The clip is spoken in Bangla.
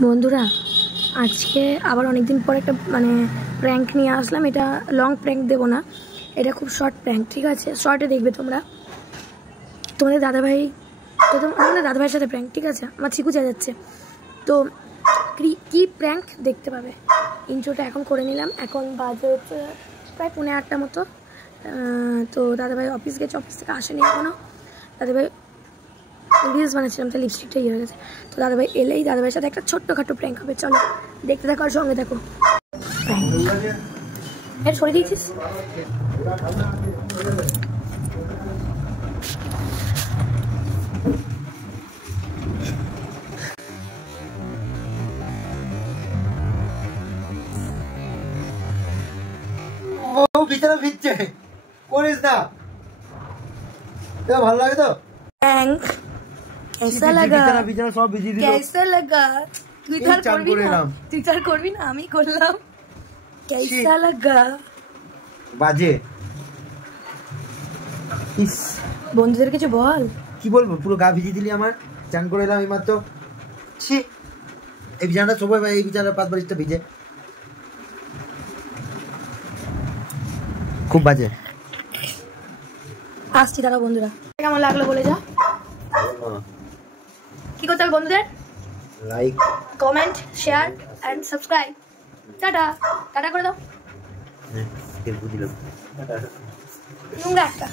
বন্ধুরা আজকে আবার অনেক দিন পর একটা প্র্যাঙ্ক নিয়ে আসলাম। এটা লং প্র্যাঙ্ক দেবো না, এটা খুব শর্ট প্র্যাঙ্ক, ঠিক আছে? শর্টে দেখবে তোমরা। তোমাদের দাদাভাইয়ের সাথে প্র্যাঙ্ক, ঠিক আছে? আমার চিকু যাচ্ছে, তো কি প্র্যাঙ্ক দেখতে পাবে। ইন্ট্রোটা এখন করে নিলাম। এখন বাজে হচ্ছে প্রায় 8:30 মতো। তো দাদাভাই অফিস গেছে, অফিস থেকে আসেনি এখনও। দাদাভাই রিলস বানাচ্ছিলাম, তাই লিপস্টিকটা ইয়ে হয়ে গেছে। তো দাদাভাই এলেই দাদাভাইয়ের সাথে একটা ছোট্টখাটো প্র্যাঙ্ক হবে। চলো দেখতে থাকো আর সঙ্গে থাকো। এটা সরে দিয়েছিস? ও ভিতরে ভিজছে, করিস না। ভালো লাগে তো প্র্যাঙ্ক कैसा लगा? বিছানা সব ভিজিয়ে দিল। कैसा लगा? তুই তার করবি না, আমি করলাম। कैसा लगा? বাজে। ইস, বন্ধুদের কিছু বল। কি বলবো, পুরো গা ভিজিয়ে দিলি আমার। চান করে এলাম এইমাত্র। ছি, এই বিছানাটা সবাই, এই বিছানার পাঁচ বালিশটা ভিজে, খুব বাজে। আসছি, দাঁড়াও বন্ধুরা। কেমন লাগলো বলে যা। কি করতে হবে বন্ধুদের? Like, comment, share and subscribe. Tata tata করে দাও। হ্যাঁ, বুঝলাম। নোংরা একটা।